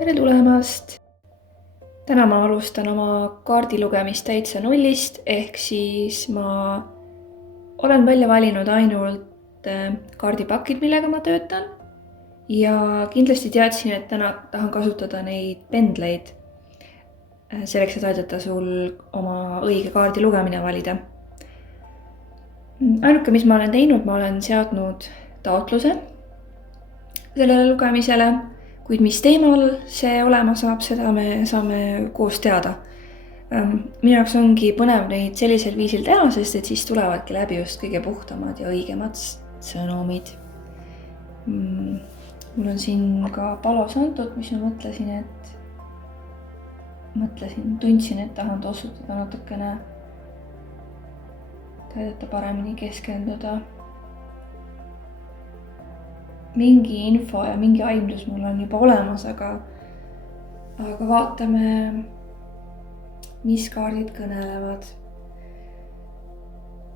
Tere tulemast! Täna ma alustan oma kaardi lugemist täitsa nullist, ehk siis ma olen välja valinud ainult kaardipakid, millega ma töötan. Ja kindlasti teadsin, et täna tahan kasutada neid pendleid selleks, et aidata sul oma õige kaardi lugemine valida. Ainuke, mis ma olen teinud, ma olen seadnud taotluse sellele lugemisele. Kuid mis teemal see olema saab, seda me saame koos teada. Minu jaoks ongi põnev neid sellisel viisil teha, sest et siis tulevadki läbi just kõige puhtamad ja õigemad sõnumid. Mul on siin ka Palo Santot, mis ma tundsin, et tahan tossutada natukene, et aidata paremini keskenduda. Mingi info ja mingi aimdus mul on juba olemas, aga vaatame, mis kaardid kõnelevad.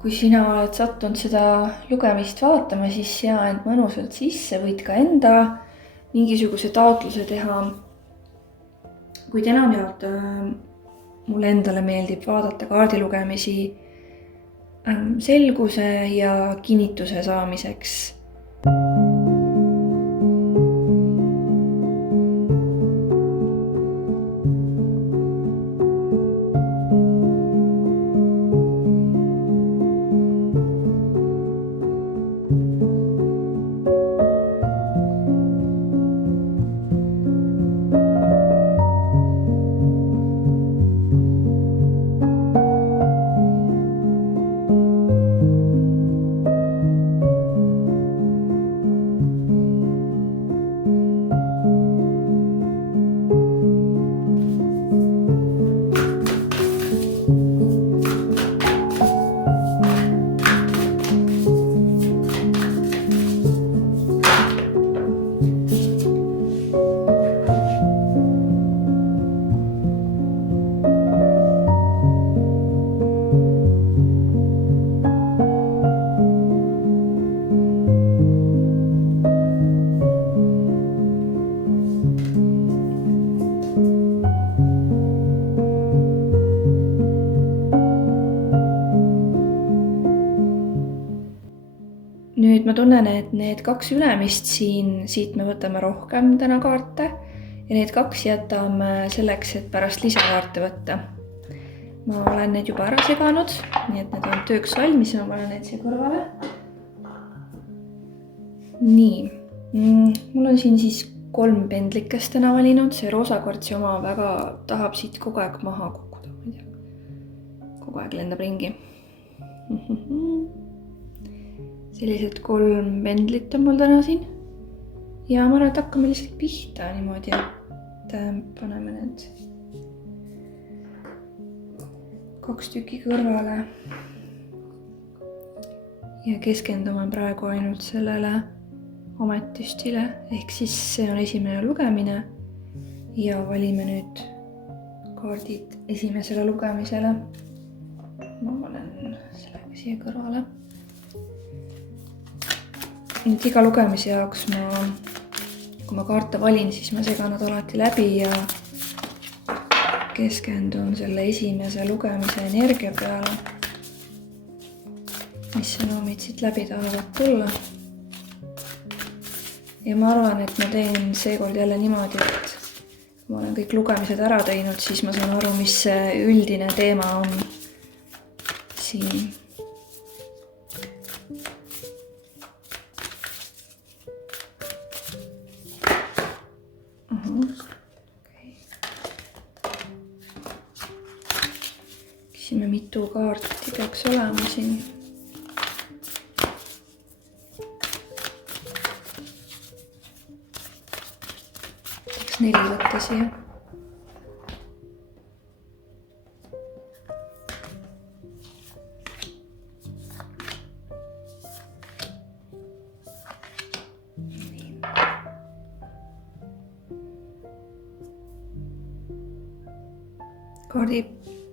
Kui sina oled sattunud seda lugemist vaatama, siis sea end mõnusalt sisse, võid ka enda mingisuguse taotluse teha. Kuid enamjaolt mulle endale meeldib vaadata kaardilugemisi selguse ja kinnituse saamiseks. Nüüd ma tunnen, et need 2 ülemist siit me võtame rohkem täna kaarte ja need 2 jätame selleks, et pärast lisakaarte võtta. Ma olen need juba ära seganud, nii et need on tööks valmis ja ma panen need siia kõrvale. Nii, mul on siin siis 3 pendlikest täna valinud, see roosakvartsi oma väga tahab siit kogu aeg maha kukkuda, ma ei tea, kogu aeg lendab ringi. Sellised 3 pendlit on mul täna siin ja ma arvan, et hakkame lihtsalt pihta niimoodi, et paneme need 2 tükki kõrvale ja keskendume praegu ainult sellele ametüstile, ehk siis see on esimene lugemine ja valime nüüd kaardid esimesele lugemisele. Ma panen sellega siia kõrvale. Nüüd iga lugemise jaoks kui ma kaarte valin, siis ma segan nad alati läbi ja keskendun selle esimese lugemise energia peale, mis sõnumid siit läbi tahavad tulla. Ja ma arvan, et ma teen seekord jälle niimoodi, et kui ma olen kõik lugemised ära teinud, siis ma saan aru, mis see üldine teema on siin. Küsime, mitu kaarti peaks olema siin. Võiks 4 võtta siia.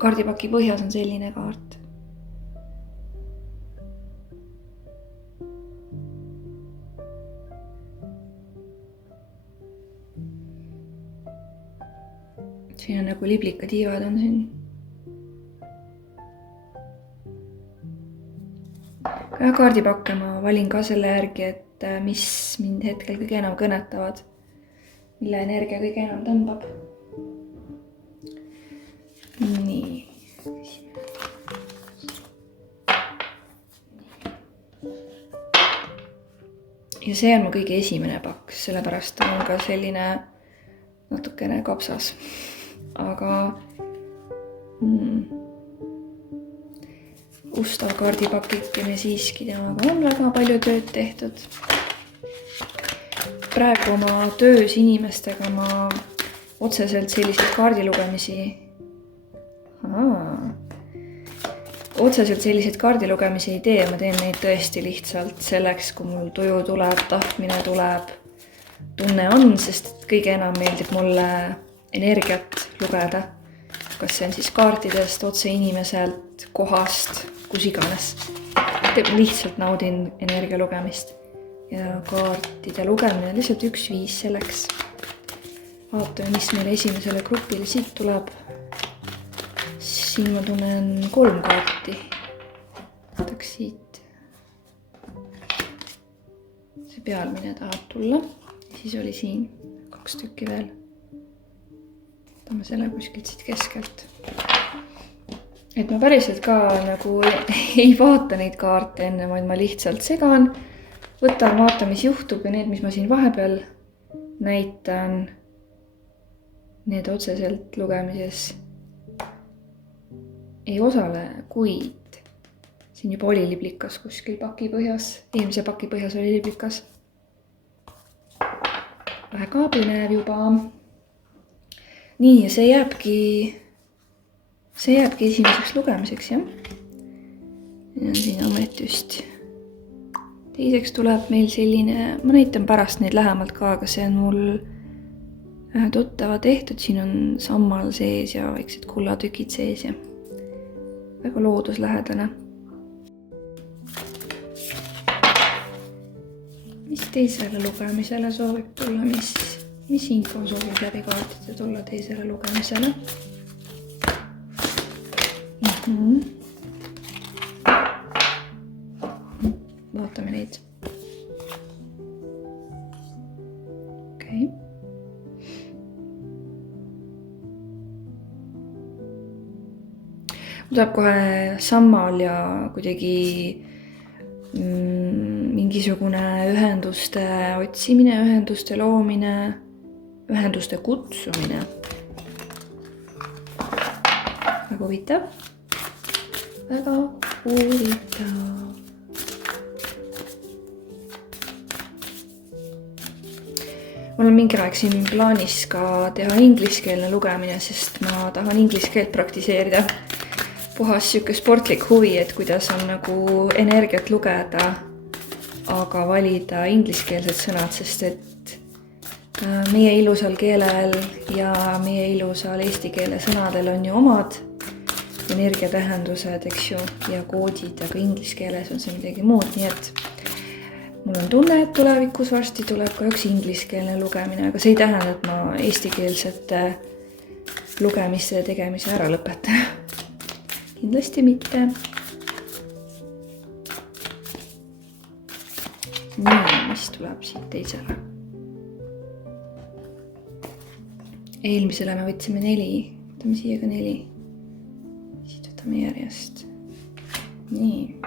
Kaardipaki põhjas on selline kaart. nagu liblikatiivad on siin. Ja kaardipakke ma valin ka selle järgi, et mis mind hetkel kõige enam kõnetavad, mille energia kõige enam tõmbab. Nii. Ja see on mu kõige esimene pakk, sellepärast on ka selline natukene kapsas. Aga ustav kaardipakikene siiski, temaga on väga palju tööd tehtud. Praegu oma töös inimestega ma otseselt selliseid kaardilugemisi ei tee, ma teen neid tõesti lihtsalt selleks, kui mul tuju tuleb, tahtmine tuleb, tunne on, sest kõige enam meeldib mulle energiat lugeda. Kas see on siis kaartidest, otse inimeselt, kohast, kus iganes. Lihtsalt naudin energia lugemist ja kaartide lugemine on lihtsalt üks viis selleks. Vaatame, mis meil esimesele grupile siit tuleb. Siin ma tunnen 3 kaarti. Võtaks siit. See pealmine tahab tulla. Ja siis oli siin 2 tükki veel. Võtame selle kuskilt siit keskelt. Et ma päriselt ka nagu ei vaata neid kaarte enne, vaid ma lihtsalt segan. Võtan, vaata, mis juhtub ja need, mis ma siin vahepeal näitan, need otseselt lugemises ei osale, kuid siin juba oli liblikas kuskil paki põhjas. Eelmise paki põhjas oli liblikas. Väga põnev juba. Nii, ja see jääbki esimeseks lugemiseks, jah. Ja siin ametüst. Teiseks tuleb meil selline, ma näitan pärast neid lähemalt ka, aga see on mul tuttava tehtud. Siin on sammal sees ja väiksed kullatükid sees ja väga looduslähedane. Mis teisele lugemisele soovib tulla? Mis info soovib läbi kaartide tulla teisele lugemisele? Vaatame neid. Okei. Tuleb kohe sammal ja kuidagi mingisugune ühenduste otsimine, ühenduste loomine, ühenduste kutsumine. Väga huvitav. Väga huvitav. Mul on mingi aeg siin plaanis ka teha ingliskeelne lugemine, sest ma tahan ingliskeelt praktiseerida. Puhas siuke sportlik huvi, et kuidas on nagu energiat lugeda, aga valida ingliskeelsed sõnad, sest et meie ilusal keelel ja meie ilusal eesti keele sõnadel on ju omad energiatähendused, eks ju, ja koodid, aga ingliskeeles on see midagi muud, nii et mul on tunne, et tulevikus varsti tuleb ka üks ingliskeelne lugemine, aga see ei tähenda, et ma eestikeelsete lugemiste tegemise ära lõpetan. Kindlasti mitte. Nii, mis tuleb siit teisele? Eelmisele me võtsime 4. Võtame siia ka 4. Siit võtame järjest. Nii.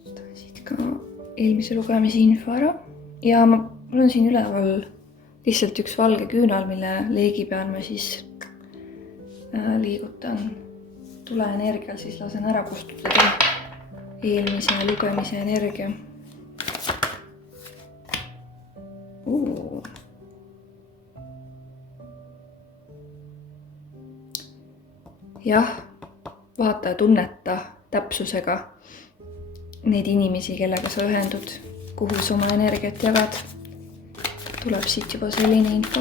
Võtame siit ka eelmise lugemise info ära. Ja mul on siin üleval lihtsalt üks valge küünal, mille leegi peal ma siis liigutan tuleenergial, siis lasen ära kustutada eelmise lugemise energia. Jah, vaata ja tunneta täpsusega neid inimesi, kellega sa ühendud, kuhu sa oma energiat jagad. Tuleb siit juba selline info.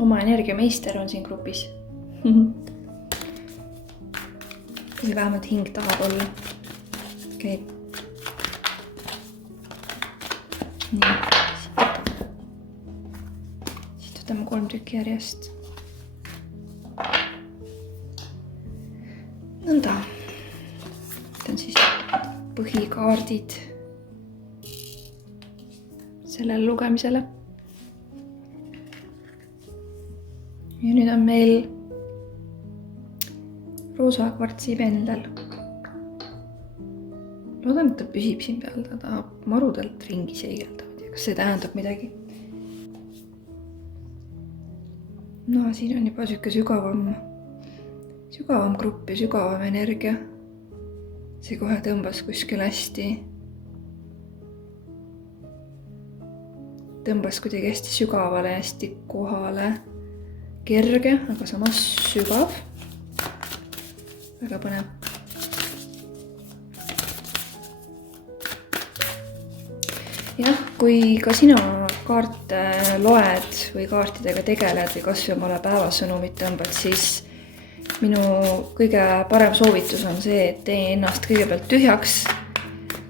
Oma energiameister on siin grupis. Või vähemalt hing tahab olla. Okei. Nii. Siit võtame 3 tükki järjest. Nõnda. Need on siis põhikaardid sellele lugemisele. Ja nüüd on meil roosa kvartsi pendel. Loodan, et ta püsib siin peal, ta tahab marudelt ringi seigelda. Kas see tähendab midagi? No siin on juba süke sügavam grupp ja sügavam energia. See kohe tõmbas kuskil hästi. Tõmbas kuidagi hästi sügavale, hästi kohale. Kerge, aga samas sügav. Väga põnev. Jah, kui ka sina kaarte loed või kaartidega tegeled või kas või omale päevasõnumit tõmbad, siis minu kõige parem soovitus on see, et tee ennast kõigepealt tühjaks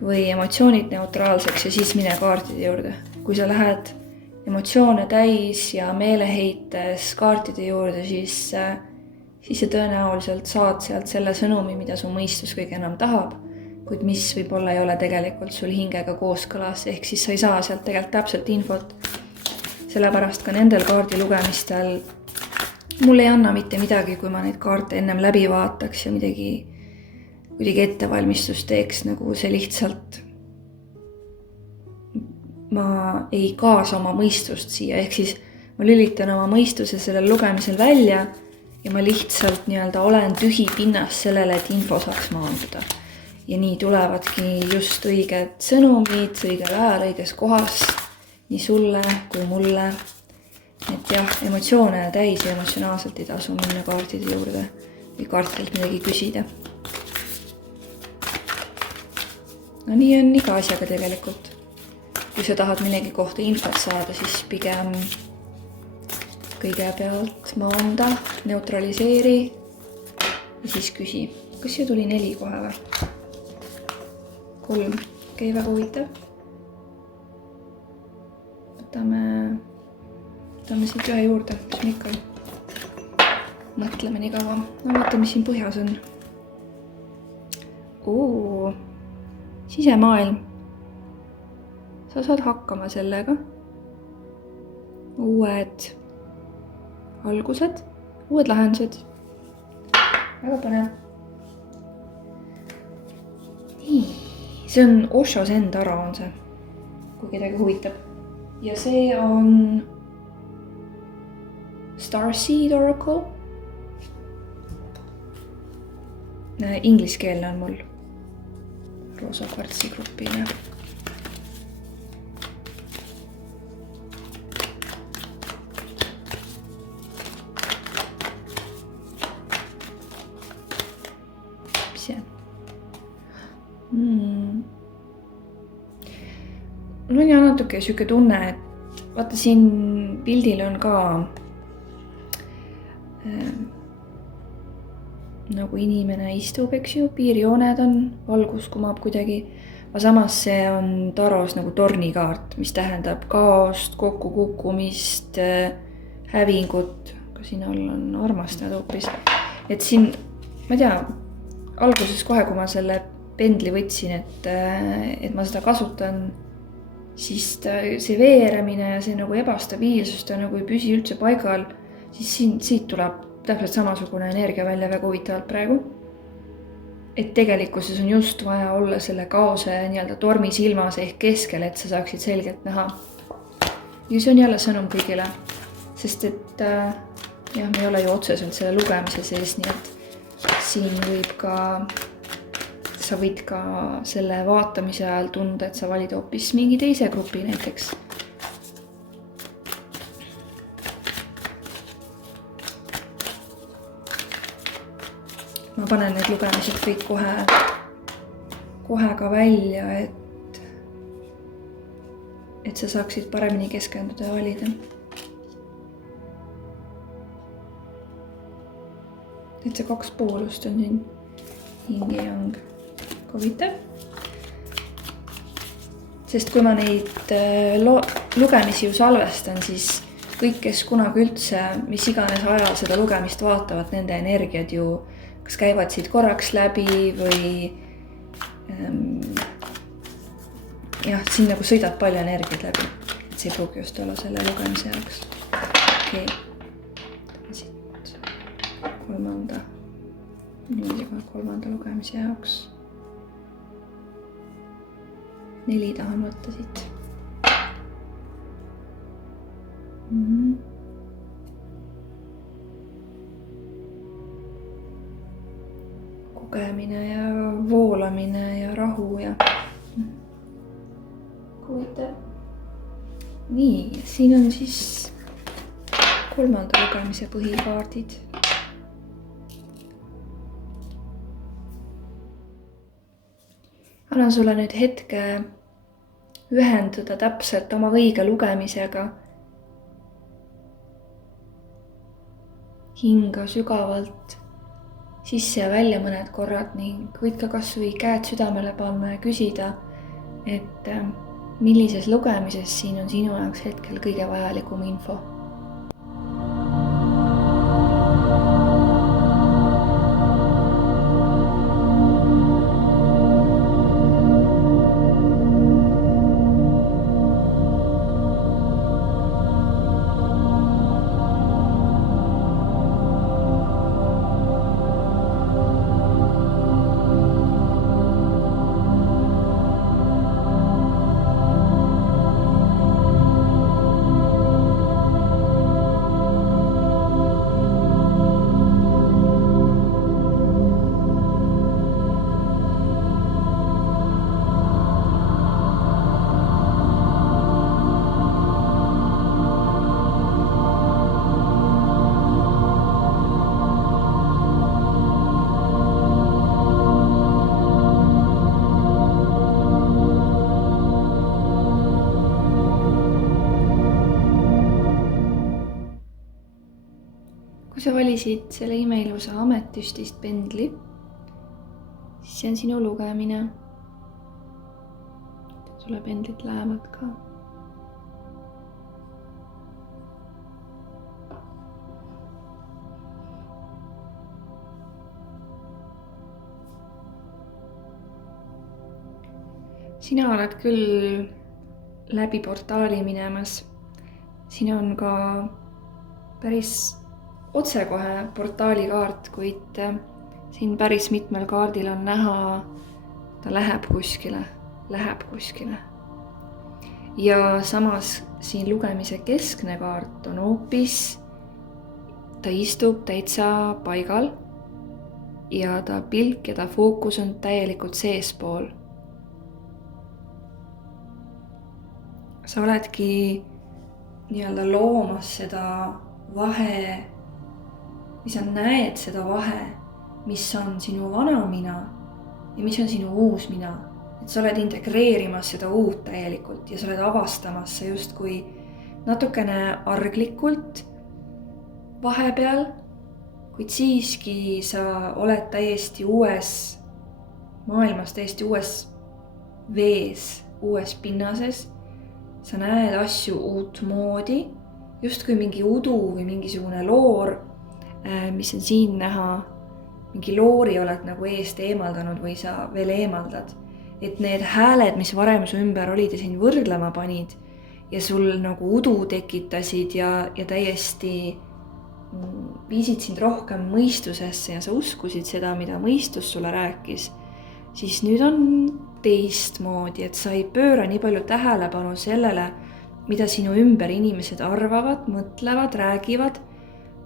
või emotsioonid neutraalseks ja siis mine kaartide juurde. Kui sa lähed emotsioone täis ja meeleheites kaartide juurde, siis sa tõenäoliselt saad sealt selle sõnumi, mida su mõistus kõige enam tahab, kuid mis võib-olla ei ole tegelikult sul hingega kooskõlas, ehk siis sa ei saa sealt tegelikult täpselt infot. Sellepärast ka nendel kaardilugemistel mul ei anna mitte midagi, kui ma neid kaarte ennem läbi vaataks ja kuidagi ettevalmistust teeks, nagu see lihtsalt ma ei kaasa oma mõistust siia, ehk siis ma lülitan oma mõistuse sellel lugemisel välja ja ma lihtsalt olen tühi pinnas sellele, et info saaks maanduda. Ja nii tulevadki just õiged sõnumid, õigel ajal, õiges kohas, nii sulle kui mulle. Et jah, emotsioone täis ja emotsionaalselt ei tasu minna kaartide juurde või kaartilt midagi küsida. No nii on iga asjaga tegelikult. Kui sa tahad millegi kohta infot saada, siis pigem kõigepealt maanda, neutraliseeri ja siis küsi. Kas siia tuli 4 kohe või? 3. Okei, väga huvitav. Võtame siit ühe juurde, mis me ikka mõtleme nii kaua. No vaata, mis siin põhjas on. Sisemaailm. Sa saad hakkama sellega. Uued algused, uued lahendused. Väga põnev. Nii. See on Osho Zen Taro on see, kui kedagi huvitab. Ja see on Starseed Oracle. Ingliskeelne on mul roosa kvartsi grupile. Mul on ja natuke süke tunne, et vaata siin pildil on ka nagu inimene istub, eks ju, piirjooned on, valgus kumab kuidagi, aga samas see on taros nagu tornikaart, mis tähendab kaost, kokkukukkumist, hävingut, ka siin all on armastajad hoopis. Et siin, ma ei tea, alguses kohe, kui ma selle pendli võtsin, et ma seda kasutan, siis see veeremine ja see nagu ebastabiilsus, ta nagu ei püsi üldse paigal, siis siit tuleb täpselt samasugune energia välja väga huvitavalt praegu. Et tegelikkuses on just vaja olla selle kaose tormi silmas ehk keskel, et sa saaksid selgelt näha. Ja see on jälle sõnum kõigile, sest et jah, me ei ole ju otseselt selle lugemise sees, nii et siin sa võid ka selle vaatamise ajal tunda, et sa valid hoopis mingi teise grupi näiteks. Ma panen need lugemised kõik kohe ka välja, et sa saaksid paremini keskenduda ja valida. et see 2 poolust on siin yin ja yang. Huvitav. Sest kui ma neid lugemisi ju salvestan, siis kõik, kes kunagi üldse, mis iganes ajal seda lugemist vaatavad, nende energiad ju kas käivad siit korraks läbi või jah, siin nagu sõidad palju energiat läbi. Et see ei pruugi just olla selle lugemise jaoks. Okei. Siit kolmanda lugemise jaoks. 4 tahan võtta siit. Kogemine ja voolamine ja rahu ja huvitav. Nii, siin on siis 3. lugemise põhikaardid. Annan sulle nüüd hetke ühenduda täpselt oma õige lugemisega. Hinga sügavalt sisse ja välja mõned korrad ning võid ka kas või käed südamele panna ja küsida, et millises lugemises siin on sinu jaoks hetkel kõige vajalikum info. Kui sa valisid selle imeilusa ametüstist pendli, siis see on sinu lugemine. Sulle pendlid lähevad ka. Sina oled küll läbi portaali minemas. Siin on ka päris otsekohe portaali kaart, kuid siin päris mitmel kaardil on näha, ta läheb kuskile. Ja samas siin lugemise keskne kaart on hoopis, ta istub täitsa paigal ja ta pilk ja ta fookus on täielikult seespool. Sa oledki nii-öelda loomas seda vahe, või sa näed seda vahe, mis on sinu vana mina ja mis on sinu uus mina. Et sa oled integreerimas seda uut täielikult ja sa oled avastamas see justkui natukene arglikult vahepeal, kuid siiski sa oled täiesti uues maailmas, täiesti uues vees, uues pinnases. Sa näed asju uut moodi, justkui mingi udu või mingisugune loor, mis on siin näha, mingi loori oled nagu eest eemaldanud või sa veel eemaldad. Et need hääled, mis varem su ümber olid ja sind võrdlema panid ja sul nagu udu tekitasid ja täiesti viisid sind rohkem mõistusesse ja sa uskusid seda, mida mõistus sulle rääkis, siis nüüd on teistmoodi, et sa ei pööra nii palju tähelepanu sellele, mida sinu ümber inimesed arvavad, mõtlevad, räägivad,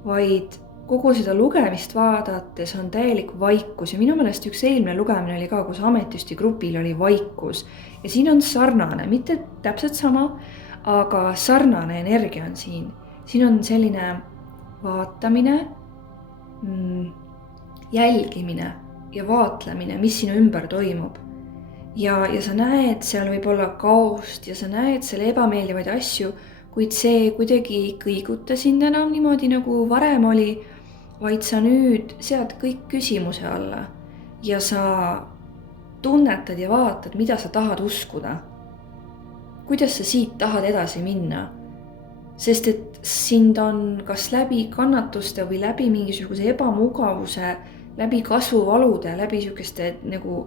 vaid kogu seda lugemist vaadates on täielik vaikus ja minu meelest üks eelmine lugemine oli ka, kus ametüsti grupil oli vaikus ja siin on sarnane, mitte täpselt sama, aga sarnane energia on siin. Siin on selline vaatamine, jälgimine ja vaatlemine, mis sinu ümber toimub. Ja sa näed seal võib olla kaost ja sa näed seal ebameeldivaid asju, kuid see kuidagi ei kõiguta sind enam niimoodi nagu varem oli, vaid sa nüüd sead kõik küsimuse alla ja sa tunnetad ja vaatad, mida sa tahad uskuda. Kuidas sa siit tahad edasi minna? Sest et sind on kas läbi kannatuste või läbi mingisuguse ebamugavuse, läbi kasvuvalude, läbi sihukeste nagu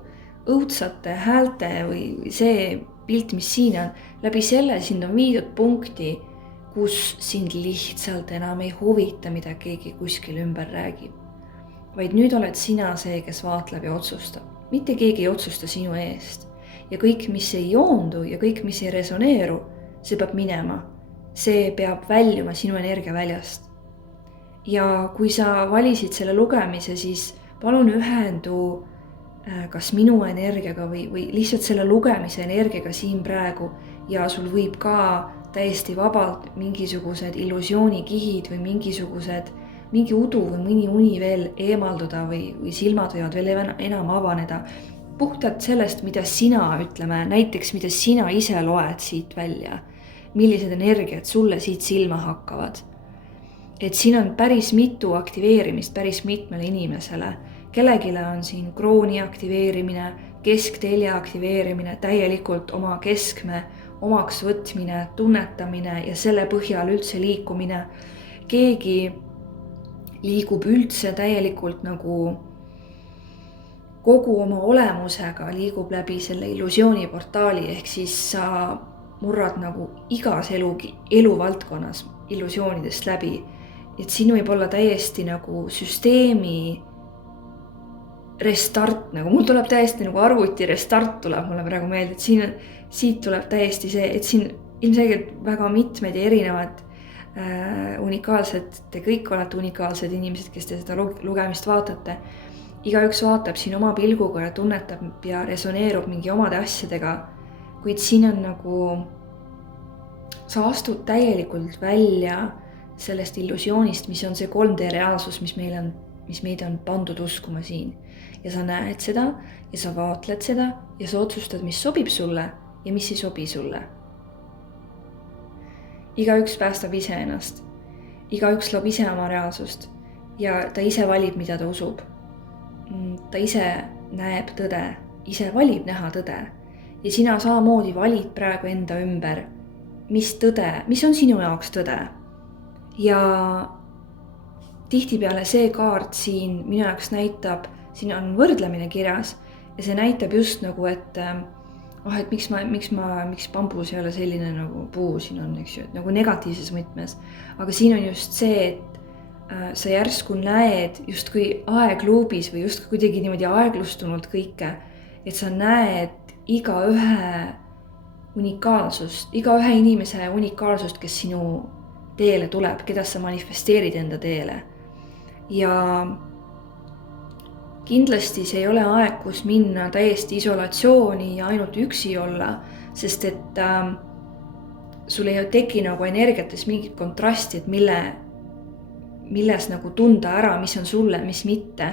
õudsate häälte või see pilt, mis siin on, läbi selle sind on viidud punkti, kus sind lihtsalt enam ei huvita, mida keegi kuskil ümber räägib. Vaid nüüd oled sina see, kes vaatleb ja otsustab. Mitte keegi ei otsusta sinu eest. Ja kõik, mis ei joondu ja kõik, mis ei resoneeru, see peab minema. See peab väljuma sinu energiaväljast. Ja kui sa valisid selle lugemise, siis palun ühendu kas minu energiaga või lihtsalt selle lugemise energiaga siin praegu ja sul võib ka täiesti vabalt mingisugused illusioonikihid või mingi udu või mõni uni veel eemalduda või silmad võivad veel enam avaneda. Puhtalt sellest, mida sina, näiteks mida sina ise loed siit välja, millised energiat sulle siit silma hakkavad. Et siin on päris mitu aktiveerimist päris mitmele inimesele. Kellegile on siin krooni aktiveerimine, kesktelje aktiveerimine, täielikult oma keskme omaks võtmine, tunnetamine ja selle põhjal üldse liikumine. Keegi liigub üldse täielikult nagu kogu oma olemusega liigub läbi selle illusiooniportaali, ehk siis sa murrad nagu igas eluvaldkonnas illusioonidest läbi. Et siin võib olla täiesti nagu süsteemi restart, nagu mul tuleb täiesti nagu arvuti restart tuleb mulle praegu meelde, et siit tuleb täiesti see, et siin ilmselgelt väga mitmed ja erinevad unikaalsed, te kõik olete unikaalsed inimesed, kes te seda lugemist vaatate. Igaüks vaatab siin oma pilguga ja tunnetab ja resoneerub mingi omade asjadega, kuid siin on nagu, sa astud täielikult välja sellest illusioonist, mis on see 3D reaalsus, mis meid on pandud uskuma siin. Ja sa näed seda ja sa vaatled seda ja sa otsustad, mis sobib sulle ja mis ei sobi sulle. Igaüks päästab ise ennast. Igaüks loob ise oma reaalsust ja ta ise valib, mida ta usub. Ta ise näeb tõde, ise valib näha tõde. Ja sina samamoodi valid praegu enda ümber, mis on sinu jaoks tõde. Ja tihtipeale see kaart siin minu jaoks näitab, siin on võrdlemine kirjas ja see näitab just nagu, et miks bambus ei ole selline nagu puu siin on, eks ju, et nagu negatiivses mõtmes. Aga siin on just see, et sa järsku näed justkui aegluubis või justkui kuidagi niimoodi aeglustunult kõike, et sa näed igaühe inimese unikaalsust, kes sinu teele tuleb, keda sa manifesteerid enda teele. Ja kindlasti see ei ole aeg, kus minna täiesti isolatsiooni ja ainult üksi olla, sest et sul ei teki nagu energiates mingit kontrasti, et milles nagu tunda ära, mis on sulle, mis mitte.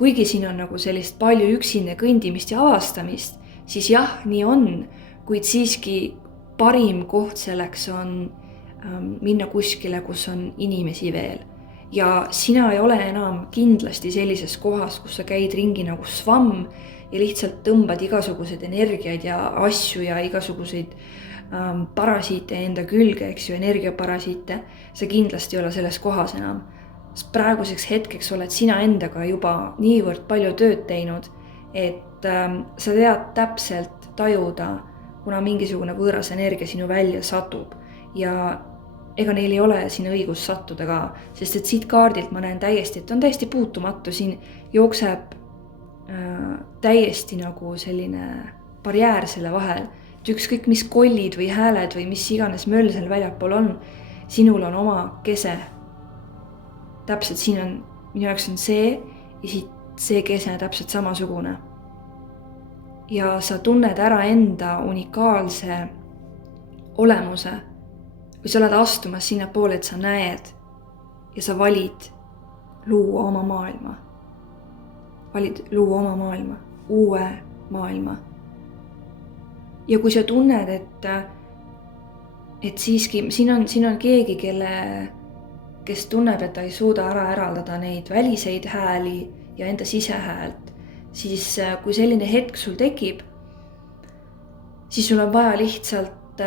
Kuigi siin on nagu sellist palju üksinda kõndimist ja avastamist, siis jah, nii on, kuid siiski parim koht selleks on minna kuskile, kus on inimesi veel. Ja sina ei ole enam kindlasti sellises kohas, kus sa käid ringi nagu svamm ja lihtsalt tõmbad igasuguseid energiaid ja asju ja igasuguseid parasiite enda külge, eks ju, energiaparasiite. Sa kindlasti ei ole selles kohas enam. Praeguseks hetkeks oled sina endaga juba niivõrd palju tööd teinud, et sa tead täpselt tajuda, kuna mingisugune võõras energia sinu välja satub ja ega neil ei ole siin õigus sattuda ka, sest et siit kaardilt ma näen täiesti, et on täiesti puutumatu, siin jookseb täiesti nagu selline barjäär selle vahel, et ükskõik mis kollid või hääled või mis iganes möll seal väljapool on, sinul on oma kese. Täpselt siin on, minu jaoks on see ja siit see kese täpselt samasugune. Ja sa tunned ära enda unikaalse olemuse, või sa oled astumas sinna poole, et sa näed ja sa valid luua oma maailma. Valid luua oma maailma, uue maailma. Ja kui sa tunned, et siiski siin on keegi, kes tunneb, et ta ei suuda ära eraldada neid väliseid hääli ja enda sisehäält, siis kui selline hetk sul tekib, siis sul on vaja lihtsalt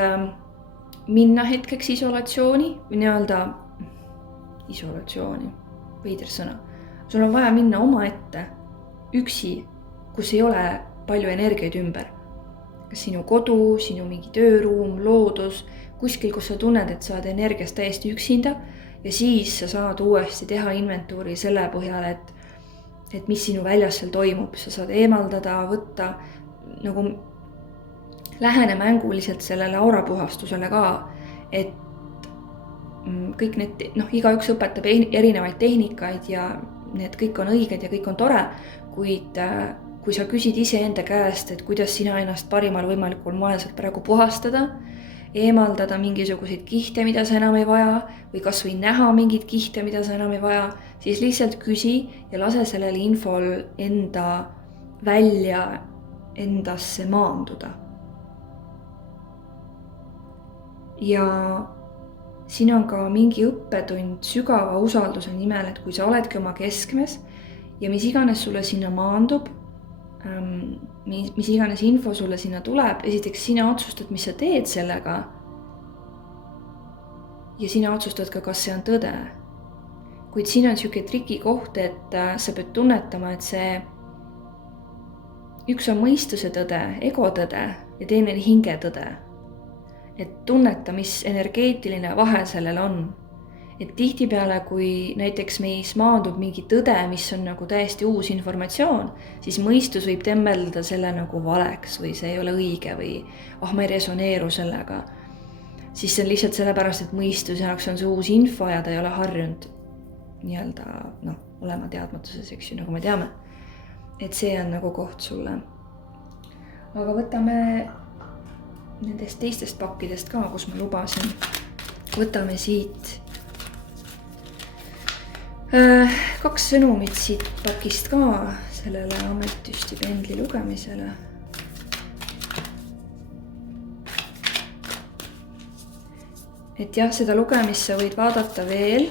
minna hetkeks isolatsiooni või nii-öelda isolatsiooni, veider sõna. Sul on vaja minna omaette üksi, kus ei ole palju energiaid ümber. Kas sinu kodu, sinu mingi tööruum, loodus, kuskil, kus sa tunned, et sa oled energiast täiesti üksinda ja siis sa saad uuesti teha inventuuri selle põhjal, et mis sinu väljas seal toimub. Sa saad eemaldada, võtta, nagu lähene mänguliselt sellele aurapuhastusele ka, et kõik need, igaüks õpetab erinevaid tehnikaid ja need kõik on õiged ja kõik on tore, kuid kui sa küsid iseenda käest, et kuidas sina ennast parimal võimalikul moel saad praegu puhastada, eemaldada mingisuguseid kihte, mida sa enam ei vaja, või kas või näha mingid kihte, mida sa enam ei vaja, siis lihtsalt küsi ja lase sellel infol enda välja endasse maanduda. Ja siin on ka mingi õppetund sügava usalduse nimel, et kui sa oledki oma keskmes ja mis iganes sulle sinna maandub, mis iganes info sulle sinna tuleb, esiteks sina otsustad, mis sa teed sellega ja sina otsustad ka, kas see on tõde. Kuid siin on siuke triki koht, et sa pead tunnetama, et see üks on mõistuse tõde, ego tõde ja teine on hinge tõde. Et tunneta, mis energeetiline vahe sellel on. Et tihtipeale, kui näiteks meis maandub mingi tõde, mis on nagu täiesti uus informatsioon, siis mõistus võib temmeldada selle nagu valeks või see ei ole õige või ma ei resoneeru sellega. Siis see on lihtsalt sellepärast, et mõistus jaoks on see uus info ja ta ei ole harjunud nii-öelda olema teadmatuses, eks ju, nagu me teame. Et see on nagu koht sulle. Aga võtame nendest teistest pakkidest ka, kus ma lubasin. Võtame siit 2 sõnumit siit pakist ka sellele ametüsti pendli lugemisele. Et jah, seda lugemist sa võid vaadata veel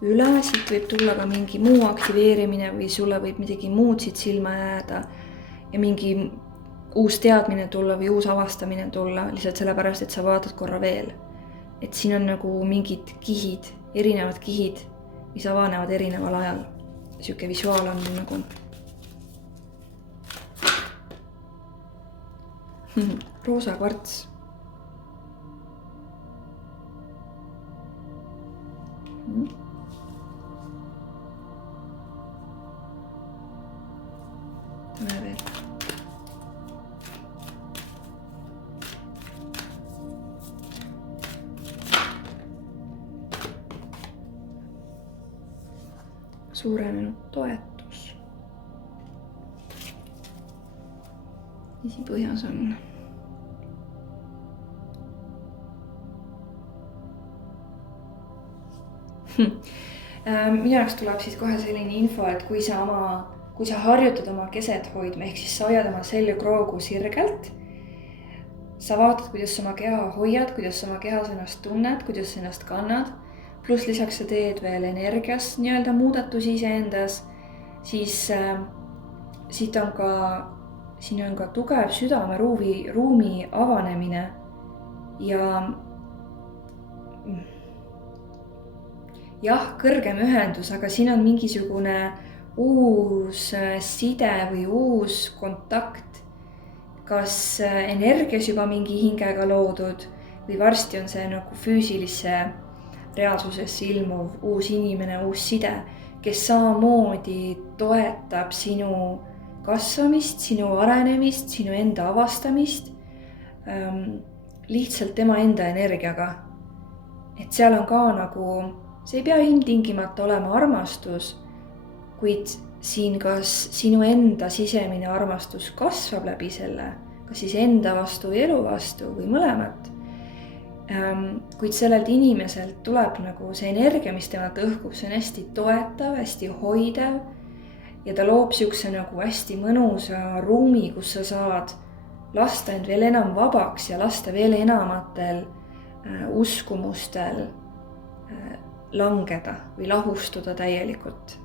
üle, siit võib tulla ka mingi muu aktiveerimine või sulle võib midagi muud siit silma jääda ja mingi uus teadmine tulla või uus avastamine tulla lihtsalt sellepärast, et sa vaatad korra veel. Et siin on nagu mingid kihid, erinevad kihid, mis avanevad erineval ajal. Siuke visuaal on nagu roosa kvarts. Tule veel. Suurenenud toetus. Esipõhjas on minu jaoks tuleb siis kohe selline info, et kui sa harjutad oma keset hoidma, ehk siis sa hoiad oma selgroogu sirgelt, sa vaatad, kuidas sa oma keha hoiad, kuidas sa oma kehas ennast tunned, kuidas sa ennast kannad, pluss lisaks sa teed veel energias nii-öelda muudatusi iseendas, siis siin on ka tugev südameruumi avanemine ja jah, kõrgem ühendus, aga siin on mingisugune uus side või uus kontakt, kas energias juba mingi hingega loodud või varsti on see nagu füüsilisse reaalsusesse ilmuv uus inimene, uus side, kes samamoodi toetab sinu kasvamist, sinu arenemist, sinu enda avastamist lihtsalt tema enda energiaga. Et seal on ka nagu, see ei pea ilmtingimata olema armastus, kuid siin kas sinu enda sisemine armastus kasvab läbi selle, kas siis enda vastu või elu vastu või mõlemat. Kuid sellelt inimeselt tuleb nagu see energia, mis temalt õhkub, see on hästi toetav, hästi hoidev ja ta loob siukse nagu hästi mõnusa ruumi, kus sa saad lasta end veel enam vabaks ja lasta veel enamatel uskumustel langeda või lahustuda täielikult.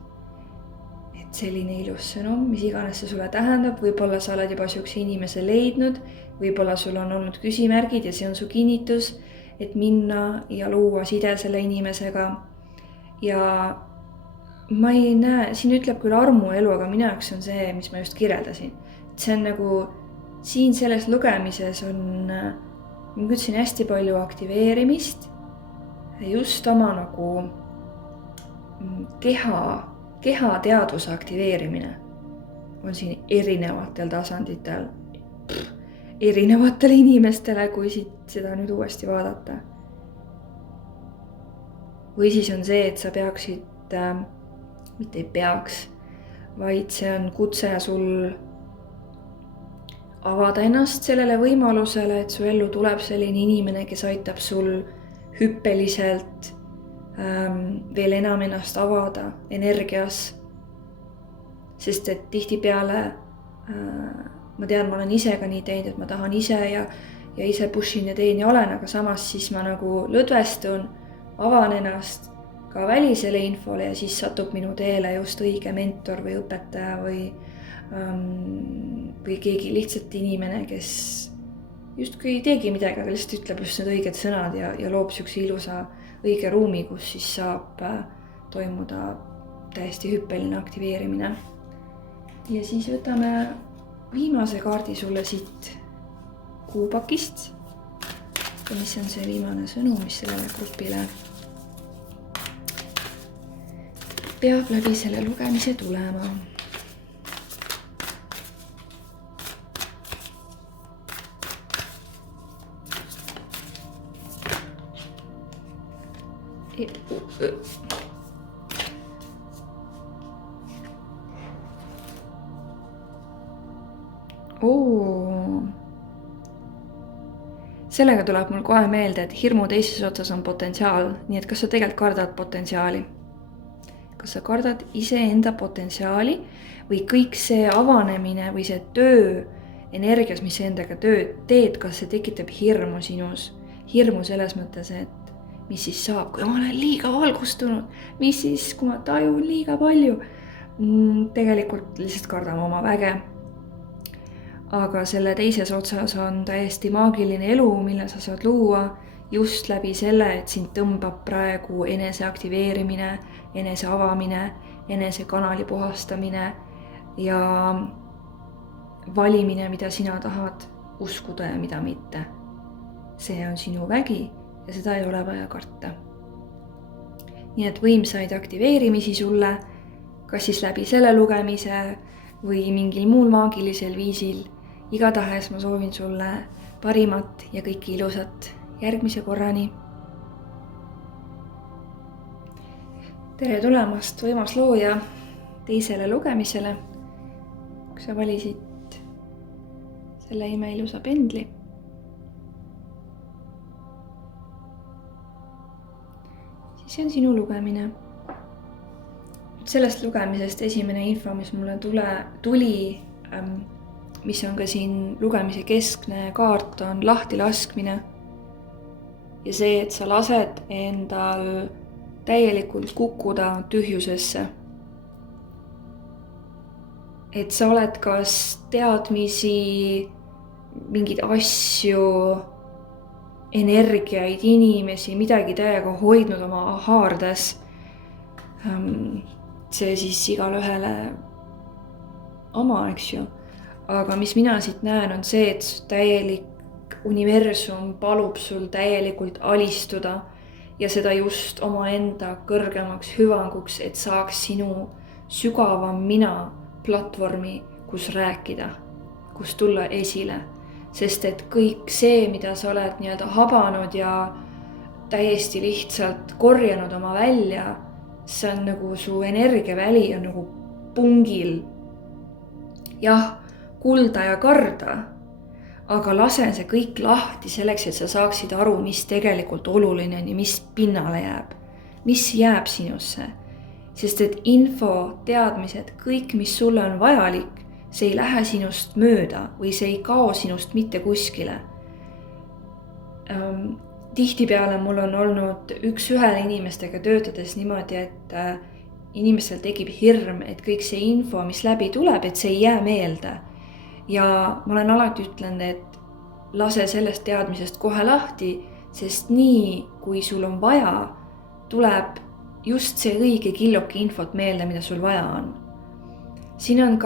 Et selline ilus sõnum, mis iganes see sulle tähendab, võib-olla sa oled juba siukse inimese leidnud, võib-olla sul on olnud küsimärgid ja see on su kinnitus, et minna ja luua side selle inimesega. Ja ma ei näe, siin ütleb küll armuelu, aga minu jaoks on see, mis ma just kirjeldasin. See on nagu, siin selles lugemises on, ma ütlesin, hästi palju aktiveerimist, just oma nagu kehateadvuse aktiveerimine on siin erinevatel tasanditel, erinevatele inimestele, kui seda nüüd uuesti vaadata. Või siis on see, et sa peaksid, mitte ei peaks, vaid see on kutse sul avada ennast sellele võimalusele, et su ellu tuleb selline inimene, kes aitab sul hüppeliselt veel enam ennast avada energias. Sest et tihtipeale, ma tean, ma olen ise ka nii teinud, et ma tahan ise ja ise pushin ja teen ja olen, aga samas siis ma nagu lõdvestun, avan ennast ka välisele infole ja siis satub minu teele just õige mentor või õpetaja või keegi lihtsalt inimene, kes justkui ei teegi midagi, aga lihtsalt ütleb just need õiged sõnad ja loob siukse ilusa õige ruumi, kus siis saab toimuda täiesti hüppeline aktiveerimine. Ja siis võtame viimase kaardi sulle siit kuupakist. Ja mis on see viimane sõnum, mis sellele grupile peab läbi selle lugemise tulema. Sellega tuleb mul kohe meelde, et hirmu teises otsas on potentsiaal, nii et kas sa tegelikult kardad potentsiaali? Kas sa kardad iseenda potentsiaali või kõik see avanemine või see töö energias, mis sa endaga tööd teed, kas see tekitab hirmu sinus? Hirmu selles mõttes, et mis siis saab, kui ma olen liiga valgustunud, mis siis, kui ma tajun liiga palju? Tegelikult lihtsalt kardame oma väge. Aga selle teises otsas on täiesti maagiline elu, mille sa saad luua just läbi selle, et sind tõmbab praegu enese aktiveerimine, enese avamine, enese kanali puhastamine ja valimine, mida sina tahad uskuda ja mida mitte. See on sinu vägi ja seda ei ole vaja karta. Nii et võimsaid aktiveerimisi sulle, kas siis läbi selle lugemise või mingil muul maagilisel viisil. Igatahes ma soovin sulle parimat ja kõike ilusat järgmise korrani. Tere tulemast, võimas looja, teisele lugemisele. Kui sa valisid selle imeilusa pendli. Siis see on sinu lugemine. Sellest lugemisest esimene info, mis mulle tuli, mis on ka siin lugemise keskne kaart, on lahti laskmine. Ja see, et sa lased endal täielikult kukkuda tühjusesse. Et sa oled kas teadmisi, mingeid asju, energiaid, inimesi, midagi täiega hoidnud oma haardes. See siis igale ühele oma, eks ju. Aga mis mina siit näen, on see, et täielik universum palub sul täielikult alistuda ja seda just omaenda kõrgemaks hüvanguks, et saaks sinu sügavam mina platvormi, kus rääkida, kus tulla esile. Sest et kõik see, mida sa oled nii-öelda habanud ja täiesti lihtsalt korjanud oma välja, see on nagu su energiaväli on nagu pungil. Jah, kulda ja karda, aga lase see kõik lahti selleks, et sa saaksid aru, mis tegelikult oluline on ja mis pinnale jääb, mis jääb sinusse. Sest et info, teadmised, kõik, mis sulle on vajalik, see ei lähe sinust mööda või see ei kao sinust mitte kuskile. tihtipeale mul on olnud üks-ühele inimestega töötades niimoodi, et inimestel tekib hirm, et kõik see info, mis läbi tuleb, et see ei jää meelde. Ja ma olen alati ütlenud, et lase sellest teadmisest kohe lahti, sest nii, kui sul on vaja, tuleb just see õige killuke infot meelde, mida sul vaja on. Siin on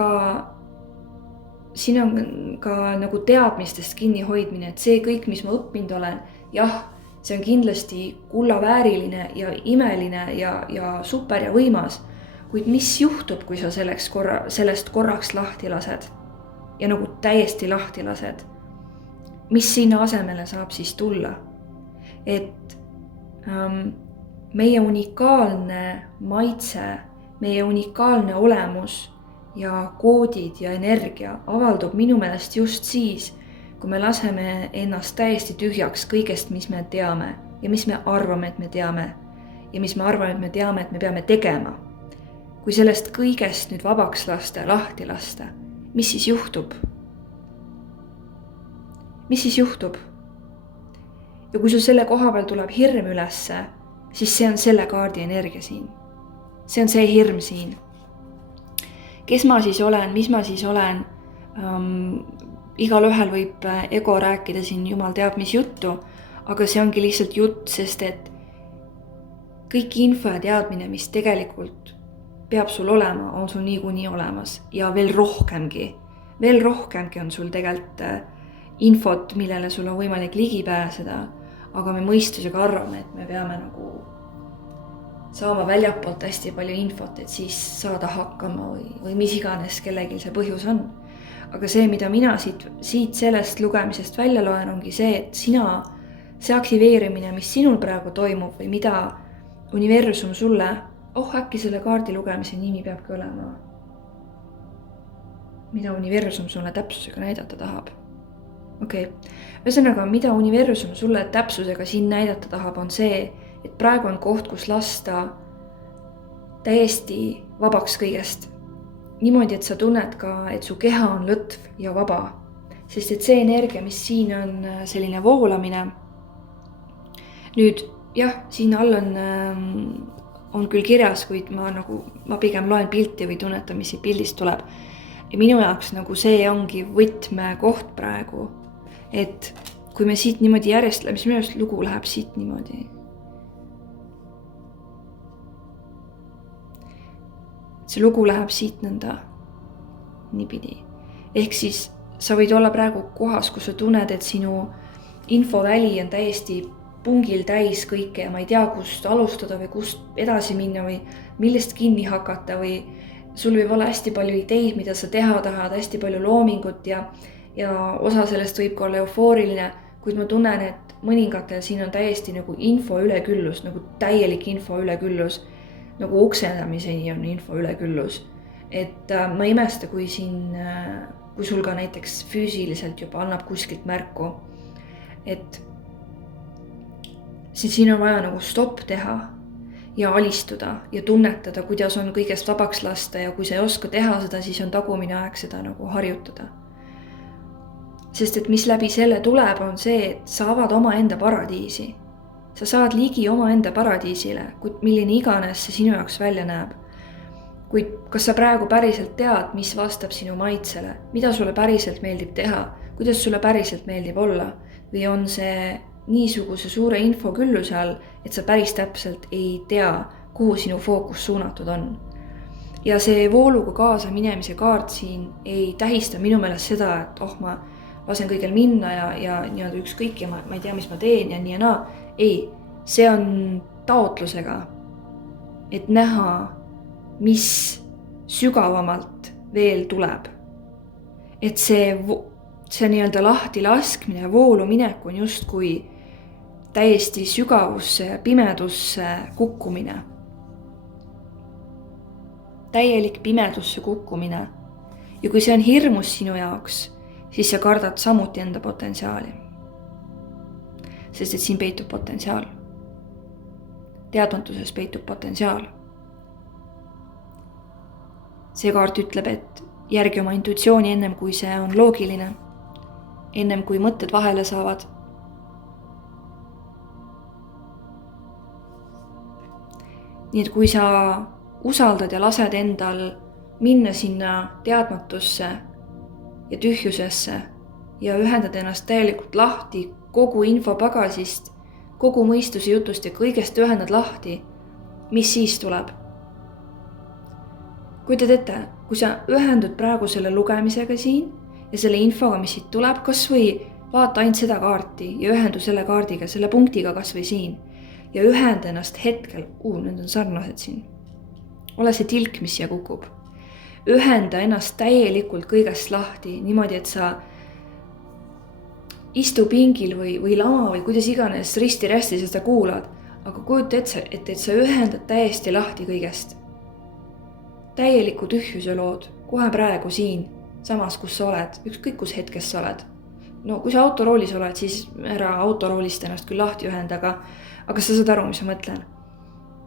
ka nagu teadmistest kinni hoidmine, et see kõik, mis ma õppinud olen, jah, see on kindlasti kullavääriline ja imeline ja super ja võimas, kuid mis juhtub, kui sa sellest korraks lahti lased ja nagu täiesti lahti lased? Mis sinna asemele saab siis tulla? Et meie unikaalne maitse, meie unikaalne olemus ja koodid ja energia avaldub minu meelest just siis, kui me laseme ennast täiesti tühjaks kõigest, mis me teame ja mis me arvame, et me teame ja mis me arvame, et me teame, et me peame tegema. Kui sellest kõigest nüüd vabaks lasta, lahti lasta, mis siis juhtub? Mis siis juhtub? Ja kui sul selle koha peal tuleb hirm ülesse, siis see on selle kaardi energia siin. See on see hirm siin. Kes ma siis olen, mis ma siis olen? Igal ühel võib ego rääkida siin jumal teab mis juttu, aga see ongi lihtsalt jutt, sest et kõik info ja teadmine, mis tegelikult peab sul olema, on sul niikuinii olemas ja veel rohkemgi on sul tegelikult infot, millele sul on võimalik ligi pääseda, aga me mõistusega arvame, et me peame nagu saama väljapoolt hästi palju infot, et siis saada hakkama või mis iganes kellelgi see põhjus on. Aga see, mida mina siit sellest lugemisest välja loen, ongi see, et see aktiveerimine, mis sinul praegu toimub või mida universum sulle, äkki selle kaardi lugemise nimi peabki olema, mida universum sulle täpsusega näidata tahab. Ühesõnaga, mida universum sulle täpsusega siin näidata tahab, on see, et praegu on koht, kus lasta täiesti vabaks kõigest. Niimoodi, et sa tunned ka, et su keha on lõtv ja vaba. Sest et see energia, mis siin on selline voolamine, nüüd jah, siin all on küll kirjas, kuid ma pigem loen pilti või tunnetan, mis siit pildist tuleb. Ja minu jaoks see ongi võtmekoht praegu, et kui me siit niimoodi järjest läheb, siis minu jaoks lugu läheb siit niimoodi. See lugu läheb siit nõnda niipidi. Ehk siis sa võid olla praegu kohas, kus sa tunned, et sinu infoväli on täiesti pungil täis kõike ja ma ei tea, kust alustada või kust edasi minna või millest kinni hakata või sul võib olla hästi palju ideid, mida sa teha tahad, hästi palju loomingut ja osa sellest võib ka olla eufooriline, kuid ma tunnen, et mõningatel siin on täiesti nagu info üleküllus, nagu täielik info üleküllus, nagu oksendamiseni on info üleküllus. Et ma ei imesta, kui sul ka näiteks füüsiliselt juba annab kuskilt märku, et siin on vaja nagu stopp teha ja alistuda ja tunnetada, kuidas on kõigest vabaks lasta ja kui sa ei oska teha seda, siis on tagumine aeg seda nagu harjutada. Sest et mis läbi selle tuleb, on see, et sa avad oma enda paradiisi. Sa saad ligi oma enda paradiisile, milline iganes see sinu jaoks välja näeb. Kuid kas sa praegu päriselt tead, mis vastab sinu maitsele, mida sulle päriselt meeldib teha, kuidas sulle päriselt meeldib olla või on see niisuguse suure info külluse all, et sa päris täpselt ei tea, kuhu sinu fookus suunatud on. Ja see vooluga kaasa minemise kaart siin ei tähista minu meelest seda, et ma lasen kõigel minna ja nii-öelda ükskõik ja ma ei tea, mis ma teen ja nii ja naa. Ei, see on taotlusega, et näha, mis sügavamalt veel tuleb. Et see nii-öelda lahti laskmine ja voolu minek on justkui täiesti sügavusse ja pimedusse kukkumine. Täielik pimedusse kukkumine. Ja kui see on hirmus sinu jaoks, siis sa kardad samuti enda potentsiaali. Sest et siin peitub potentsiaal. Teadmatuses peitub potentsiaal. See kaart ütleb, et järgi oma intuitsiooni ennem kui see on loogiline, ennem kui mõtted vahele saavad. Nii et kui sa usaldad ja lased endal minna sinna teadmatusse ja tühjusesse ja ühendad ennast täielikult lahti kogu infopagasist, kogu mõistuse jutust ja kõigest ühendad lahti, mis siis tuleb? Kujutad ette, kui sa ühendud praegu selle lugemisega siin ja selle infoga, mis siit tuleb, kas või vaata ainult seda kaarti ja ühendu selle kaardiga, selle punktiga kas või siin ja ühenda ennast hetkel, need on sarnased siin. Ole see tilk, mis siia kukub. Ühenda ennast täielikult kõigest lahti, niimoodi, et sa istu pingil või lama või kuidas iganes risti-rästi seda kuulad, aga kujuta ette, et sa ühendad täiesti lahti kõigest. Täieliku tühjuse lood, kohe praegu siin, samas kus sa oled, ükskõik kus hetkes sa oled. No kui sa autoroolis oled, siis ära autoroolist ennast küll lahti ühenda, aga sa saad aru, mis ma mõtlen.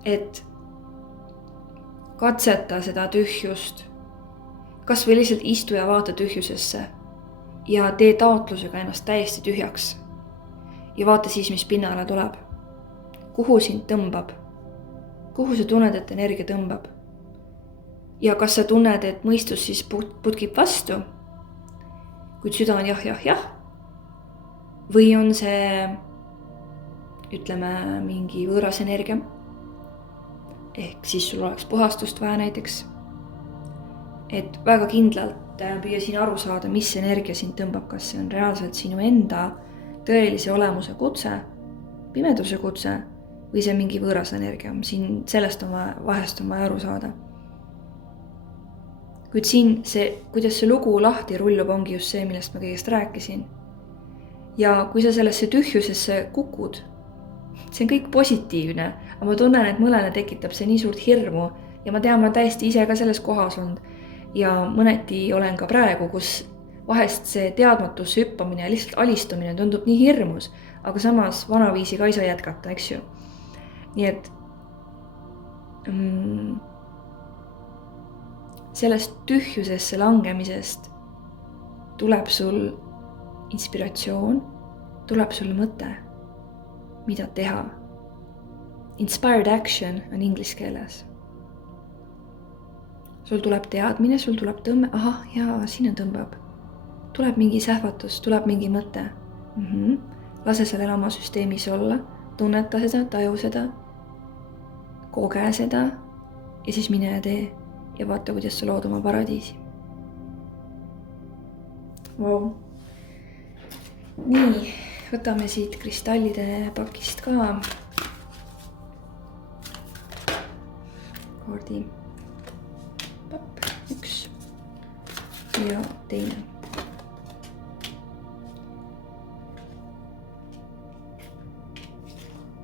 Et katseta seda tühjust, kas või lihtsalt istu ja vaata tühjusesse ja tee taotlusega ennast täiesti tühjaks ja vaata siis, mis pinnale tuleb. Kuhu sind tõmbab? Kuhu sa tunned, et energia tõmbab? Ja kas sa tunned, et mõistus siis putkib vastu, kuid süda on jah. Või on see, ütleme, mingi võõras energia. Ehk siis sul oleks puhastust vaja näiteks. Et väga kindlalt püüa siin aru saada, mis energia sind tõmbab, kas see on reaalselt sinu enda tõelise olemuse kutse, pimeduse kutse või see mingi võõras energia. Siin sellest vahest on vaja aru saada. Kuid siin see, kuidas see lugu lahti rullub, ongi just see, millest ma kõigest rääkisin. Ja kui sa sellesse tühjusesse kukud, see on kõik positiivne, aga ma tunnen, et mõnele tekitab see nii suurt hirmu ja ma tean, ma täiesti ise ka selles kohas olnud ja mõneti olen ka praegu, kus vahest see teadmatusse hüppamine ja lihtsalt alistumine tundub nii hirmus, aga samas vanaviisi ka ei saa jätkata, eks ju. Nii et sellest tühjusesse langemisest tuleb sul inspiratsioon, tuleb sul mõte, mida teha. Inspired action on inglise keeles. Sul tuleb teadmine, sul tuleb tõmme, jaa, sinna tõmbab. Tuleb mingi sähvatus, tuleb mingi mõte. Lase sellel oma süsteemis olla, tunneta seda, taju seda, koge seda ja siis mine ja tee. Ja vaata, kuidas sa lood oma paradiisi. Wow. Nii, võtame siit kristallide pakist ka. Kaardi. Papp, üks. Ja teine.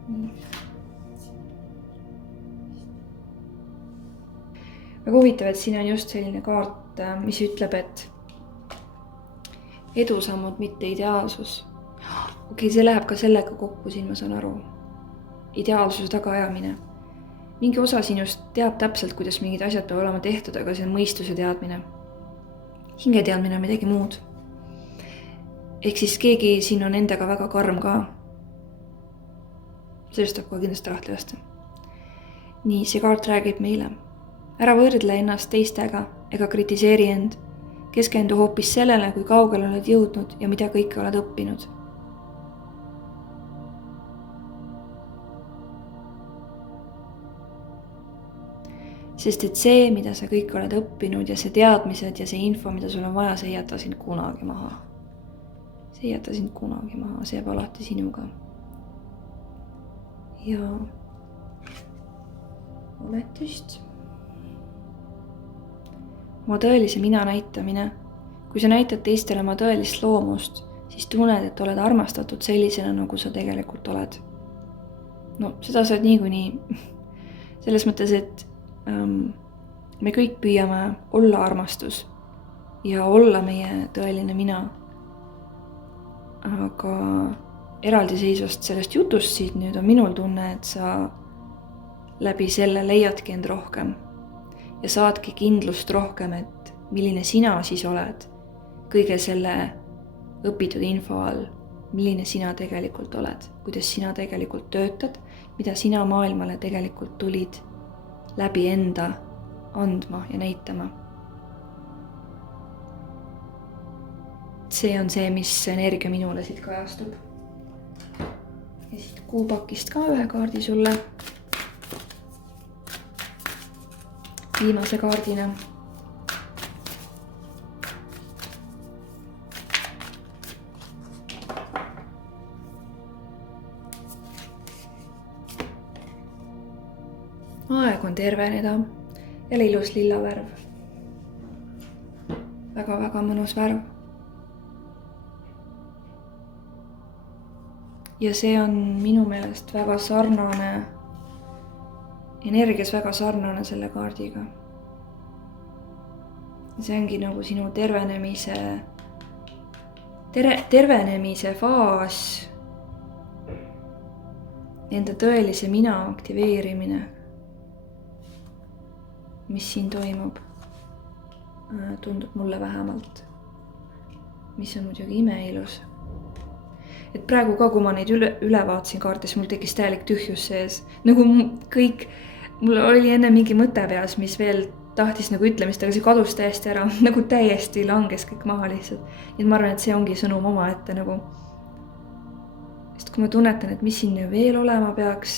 Nii. Väga huvitav, et siin on just selline kaart, mis ütleb, et edusammud, mitte ideaalsus. Okei, see läheb ka sellega kokku, siin ma saan aru. Ideaalsuse tagaajamine. Mingi osa sinust teab täpselt, kuidas mingid asjad peavad olema tehtud, aga see on mõistuse teadmine. Hinge teadmine on midagi muud. Ehk siis keegi siin on endaga väga karm ka. Sellest tuleb kohe kindlasti lahti lasta. Nii, see kaart räägib meile. Ära võrdle ennast teistega ega kritiseeri end. Keskendu hoopis sellele, kui kaugele oled jõudnud ja mida kõike oled õppinud. Sest et see, mida sa kõik oled õppinud ja see teadmised ja see info, mida sul on vaja, see ei jäta sind kunagi maha. See ei jäta sind kunagi maha, see jääb alati sinuga. Ja oletust. Oma tõelise mina näitamine. Kui sa näitad teistele oma tõelist loomust, siis tunned, et oled armastatud sellisena, nagu sa tegelikult oled. No, seda saad niikuinii. Selles mõttes, et me kõik püüame olla armastus ja olla meie tõeline mina. Aga eraldiseisvast sellest jutust siit nüüd on minul tunne, et sa läbi selle leiadki end rohkem ja saadki kindlust rohkem, et milline sina siis oled kõige selle õpitud info all, milline sina tegelikult oled, kuidas sina tegelikult töötad, mida sina maailmale tegelikult tulid läbi enda andma ja näitama. See on see, mis energia minule siit kajastub. Ja siit kuupakist ka ühe kaardi sulle. Viimase kaardina. Aeg on terveneda. Jälle ilus lilla värv. Väga-väga mõnus värv. Ja see on minu meelest väga sarnane, energias väga sarnane selle kaardiga. See ongi nagu sinu tervenemise faas, enda tõelise mina aktiveerimine, mis siin toimub, tundub mulle vähemalt, mis on muidugi imeilus. Et praegu ka, kui ma neid üle vaatasin kaartis, mul tekkis täielik tühjus sees. Nagu kõik, mul oli enne mingi mõte peas, mis veel tahtis nagu ütlemist, aga see kadus täiesti ära, nagu täiesti langes kõik maha lihtsalt. Ja ma arvan, et see ongi sõnum oma ette nagu. Sest kui ma tunnetan, et mis siin veel olema peaks,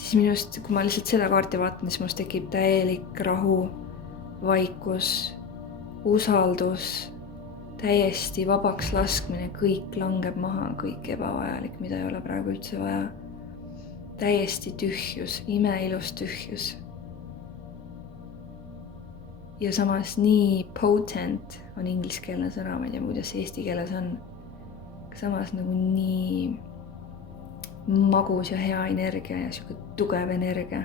siis minust, kui ma lihtsalt seda kaarti vaatan, siis minust tekib täielik rahu, vaikus, usaldus, täiesti vabaks laskmine, kõik langeb maha, kõik ebavajalik, mida ei ole praegu üldse vaja. Täiesti tühjus, imeilus tühjus. Ja samas nii potent on ingliskeelne sõna, ma ei tea, kuidas eesti keeles on. Samas nagu nii magus ja hea energia ja siuke tugev energia.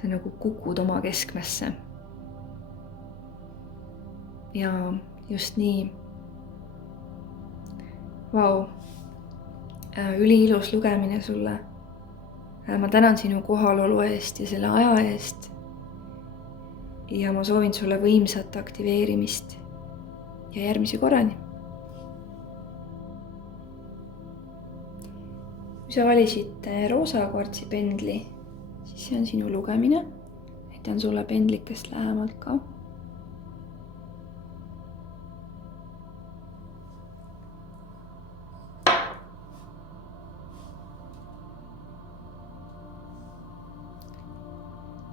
See nagu kukud oma keskmesse. Ja just nii. Vau. Üliilus lugemine sulle. Ma tänan sinu kohalolu eest ja selle aja eest. Ja ma soovin sulle võimsat aktiveerimist ja järgmise korrani. Kui sa valisid roosa kvartsipendli, siis see on sinu lugemine. Näitan sulle pendlikest lähemalt ka.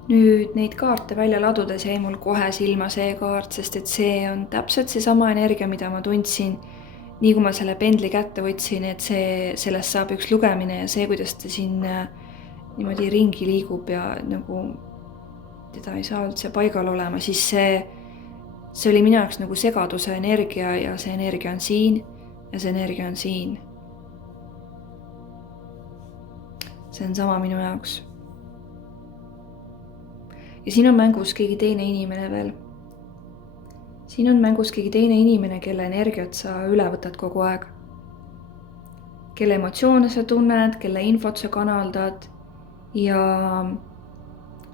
Nüüd neid kaarte välja ladudes jäi mul kohe silma see kaart, sest et see on täpselt see sama energia, mida ma tundsin, nii kui ma selle pendli kätte võtsin, et sellest saab üks lugemine ja see, kuidas ta siin niimoodi ringi liigub ja nagu teda ei saa üldse paigal olema, siis see oli minu jaoks nagu segaduse energia ja see energia on siin ja see energia on siin. See on sama minu jaoks. Ja siin on mängus keegi teine inimene veel. Siin on mängus keegi teine inimene, kelle energiat sa üle võtad kogu aeg. Kelle emotsioone sa tunned, kelle infot sa kanaldad ja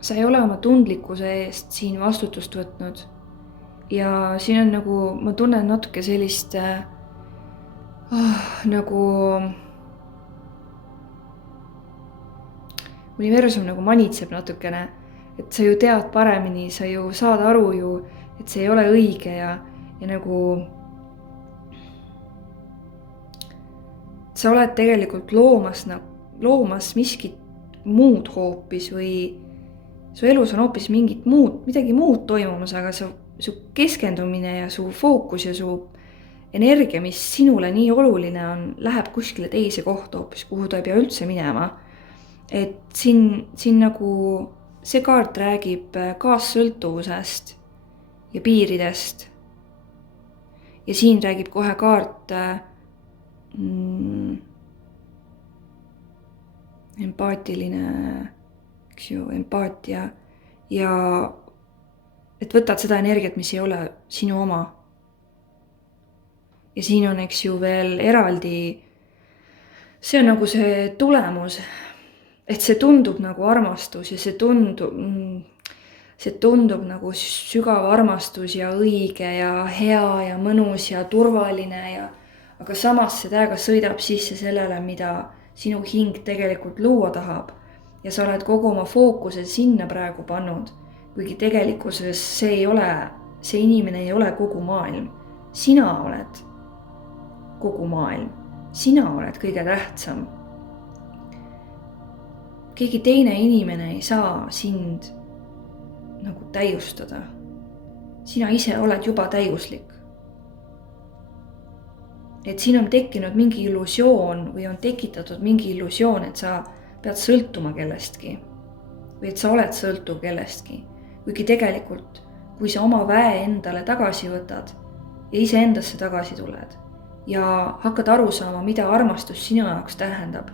sa ei ole oma tundlikkuse eest siin vastutust võtnud. Ja siin on nagu, ma tunnen natuke sellist nagu universum nagu manitseb natukene. Et sa ju tead paremini, sa ju saad aru ju, et see ei ole õige ja nagu sa oled tegelikult loomas miskit muud hoopis või su elus on hoopis midagi muud toimumas, aga su keskendumine ja su fookus ja su energia, mis sinule nii oluline on, läheb kuskile teise kohta hoopis, kuhu ta ei pea üldse minema. Et siin nagu see kaart räägib kaassõltuvusest ja piiridest. Ja siin räägib kohe kaart empaatiline, eks ju, empaatia ja et võtad seda energiat, mis ei ole sinu oma. Ja siin on, eks ju, veel eraldi, see on nagu see tulemus. Et see tundub nagu armastus ja see tundub nagu sügav armastus ja õige ja hea ja mõnus ja turvaline aga samas see täiega sõidab sisse sellele, mida sinu hing tegelikult luua tahab. ja sa oled kogu oma fookuse sinna praegu pannud, kuigi tegelikkuses see inimene ei ole kogu maailm. Sina oled kogu maailm. Sina oled kõige tähtsam. Keegi teine inimene ei saa sind nagu täiustada. Sina ise oled juba täiuslik. Et siin on tekkinud mingi illusioon või on tekitatud mingi illusioon, et sa pead sõltuma kellestki või et sa oled sõltuv kellestki. Kuigi tegelikult, kui sa oma väe endale tagasi võtad ja iseendasse tagasi tuled ja hakkad aru saama, mida armastus sinu jaoks tähendab,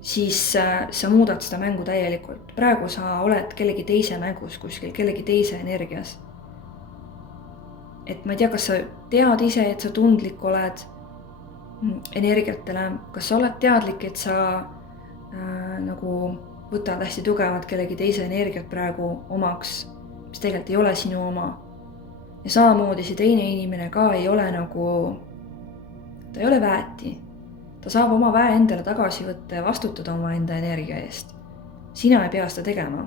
siis sa muudad seda mängu täielikult. Praegu sa oled kellegi teise mängus kuskil, kellegi teise energias. Et ma ei tea, kas sa tead ise, et sa tundlik oled energiatele, kas sa oled teadlik, et sa nagu võtad hästi tugevat kellegi teise energiat praegu omaks, mis tegelikult ei ole sinu oma. Ja samamoodi see teine inimene ka ei ole nagu, ta ei ole väeti. Ta saab oma väe endale tagasi võtta ja vastutada oma enda energia eest. Sina ei pea seda tegema.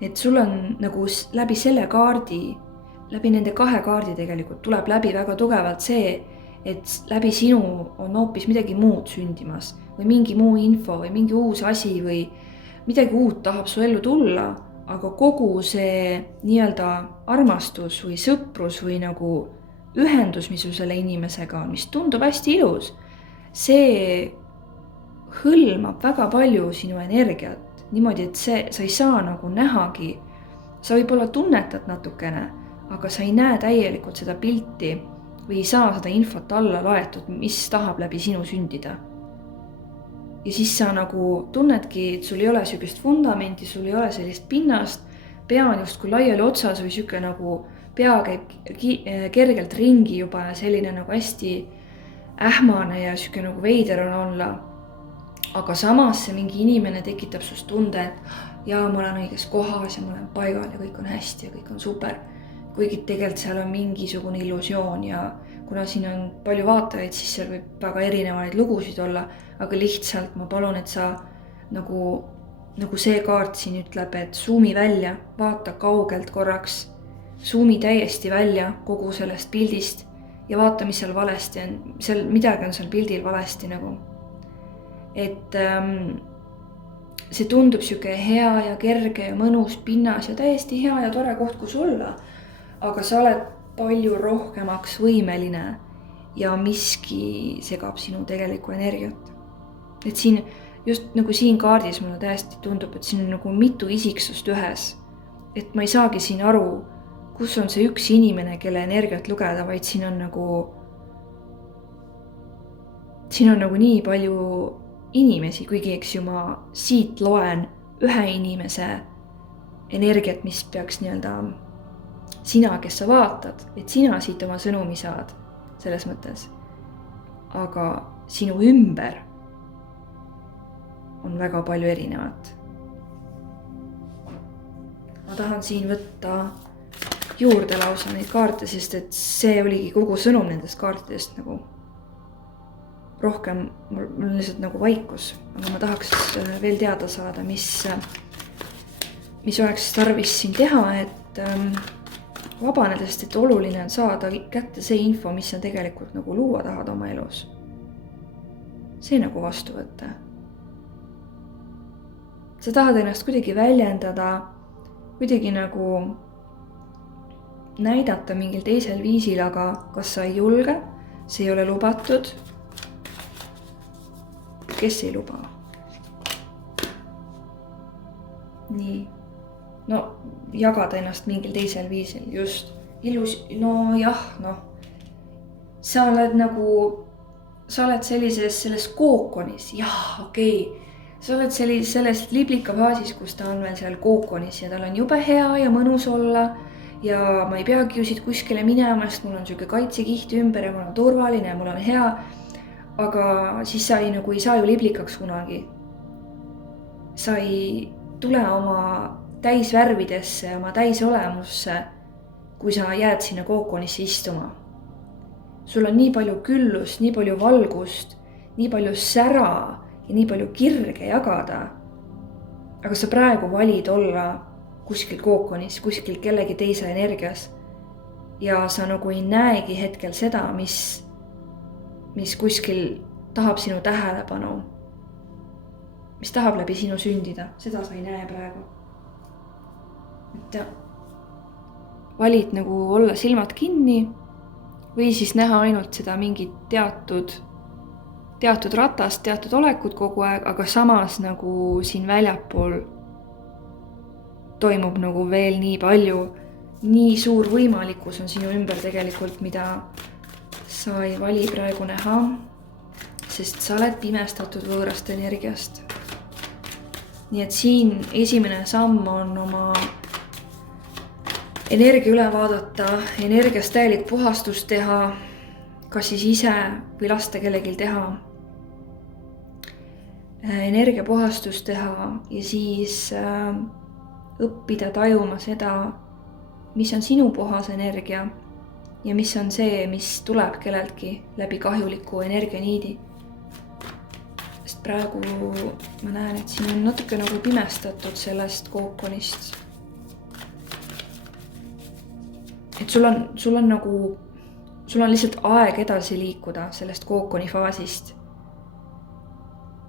Et sul on nagu läbi selle kaardi, läbi nende 2 kaardi tegelikult tuleb läbi väga tugevalt see, et läbi sinu on hoopis midagi muud sündimas või mingi muu info või mingi uus asi või midagi uut tahab su ellu tulla, aga kogu see nii-öelda armastus või sõprus või nagu ühendus, mis sul selle inimesega on, mis tundub hästi ilus, see hõlmab väga palju sinu energiat niimoodi, et sa ei saa nagu nähagi, sa võib-olla tunnetad natukene, aga sa ei näe täielikult seda pilti või ei saa seda infot alla laetud, mis tahab läbi sinu sündida. Ja siis sa nagu tunnedki, et sul ei ole sellist fundamenti, sul ei ole sellist pinnast, pea on justkui laiali otsas või siuke nagu pea käib kergelt ringi juba ja selline nagu hästi ähmane ja siuke nagu veider on olla. Aga samas see mingi inimene tekitab sust tunde, et jaa, ma olen õiges kohas ja ma olen paigal ja kõik on hästi ja kõik on super. Kuigi tegelikult seal on mingisugune illusioon ja kuna siin on palju vaatajaid, siis seal võib väga erinevaid lugusid olla, aga lihtsalt ma palun, et sa nagu see kaart siin ütleb, et zoom'i välja, vaata kaugelt korraks, zoom'i täiesti välja kogu sellest pildist ja vaata, mis seal valesti on. Seal midagi on seal pildil valesti nagu. Et see tundub siuke hea ja kerge ja mõnus pinnas ja täiesti hea ja tore koht, kus olla. Aga sa oled palju rohkemaks võimeline ja miski segab sinu tegelikku energiat. Et siin, just nagu siin kaardis mulle täiesti tundub, et siin on nagu mitu isiksust ühes. Et ma ei saagi siin aru, kus on see üks inimene, kelle energiat lugeda, vaid siin on nagu nii palju inimesi, kuigi eks ju ma siit loen ühe inimese energiat, mis peaks nii-öelda sina, kes sa vaatad, et sina siit oma sõnumi saad selles mõttes. Aga sinu ümber on väga palju erinevat. Ma tahan siin võtta juurde lausa neid kaarte, sest et see oligi kogu sõnum nendest kaartidest nagu rohkem, mul on lihtsalt nagu vaikus, aga ma tahaks veel teada saada, mis oleks tarvis siin teha, et vabanedest, et oluline on saada kätte see info, mis sa tegelikult nagu luua tahad oma elus. See nagu vastu võtta. Sa tahad ennast kuidagi väljendada, kuidagi nagu näidata mingil teisel viisil, aga kas sa ei julge, see ei ole lubatud. Kes ei luba? Nii. No jagada ennast mingil teisel viisil, just sa oled selles kookonis, okei. Sa oled selles liblikafaasis, kus ta on veel seal kookonis ja tal on jube hea ja mõnus olla ja ma ei peagi ju siit kuskile minema, sest mul on siuke kaitsekiht ümber ja mul on turvaline ja mul on hea, aga siis sa ei saa ju liblikaks kunagi. Sa ei tule oma täisvärvidesse, oma täisolemusse, kui sa jääd sinna kookonisse istuma. Sul on nii palju küllust, nii palju valgust, nii palju sära ja nii palju kirge jagada. Aga sa praegu valid olla kuskil kookonis, kuskil kellegi teise energias. Ja sa nagu ei näegi hetkel seda, mis kuskil tahab sinu tähelepanu, mis tahab läbi sinu sündida, seda sa ei näe praegu. Et valid nagu olla silmad kinni või siis näha ainult seda mingit teatud ratast, teatud olekut kogu aeg, aga samas nagu siin väljapool toimub nagu veel nii palju, nii suur võimalikkus on sinu ümber tegelikult, mida sa ei vali praegu näha, sest sa oled pimestatud võõrast energiast. Nii et siin esimene samm on oma energia üle vaadata, energiast täielik puhastus teha, kas siis ise või lasta kellelgi teha. Energiapuhastus teha ja siis õppida tajuma seda, mis on sinu puhas energia ja mis on see, mis tuleb kelleltki läbi kahjuliku energianiidi. Sest praegu ma näen, et siin on natuke nagu pimestatud sellest kookonist. Et sul on lihtsalt aeg edasi liikuda sellest kookoni faasist.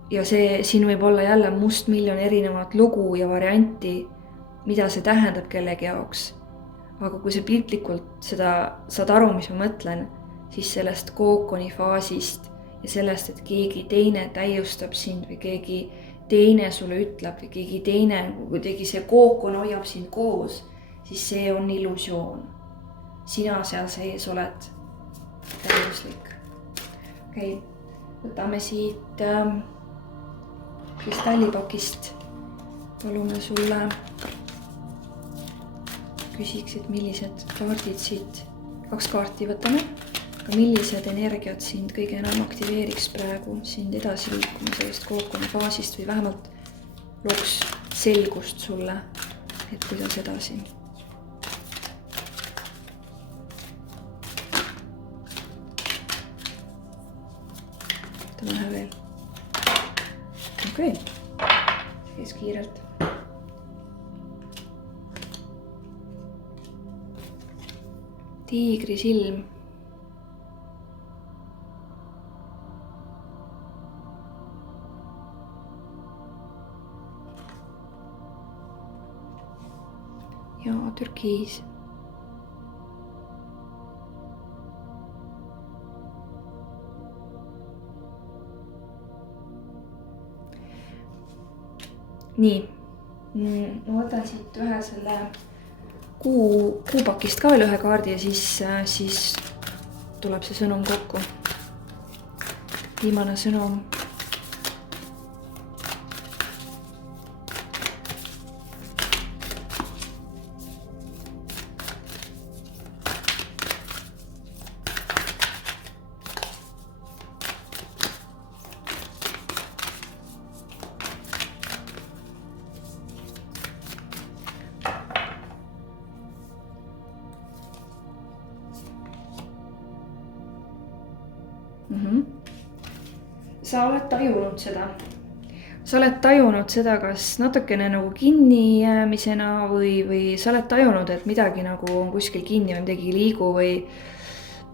Ja siin võib olla jälle mustmiljon erinevat lugu ja varianti, mida see tähendab kellegi jaoks. Aga kui sa piltlikult seda saad aru, mis ma mõtlen, siis sellest kookoni faasist ja sellest, et keegi teine täiustab sind või keegi teine sulle ütleb või keegi teine, kuidagi see kookon hoiab sind koos, siis see on illusioon. Sina seal sees oled täiuslik. Okei, võtame siit kristallipakist. Palume sulle, küsiks, et millised kaardid siit, 2 kaarti võtame, aga millised energiat sind kõige enam aktiveeriks praegu sind edasi liikuma sellest kookoni faasist või vähemalt looks selgust sulle, et kuidas edasi. Võtame ühe veel. Okei, siis kiirelt. Tiigri silm. Ja türkiis. Nii, ma võtan siit ühe selle kuupakist ka veel ühe kaardi ja siis tuleb see sõnum kokku. Viimane sõnum. Sa oled tajunud seda. Sa oled tajunud seda, kas natukene nagu kinni jäämisena või sa oled tajunud, et midagi nagu on kuskil kinni või midagi liigu või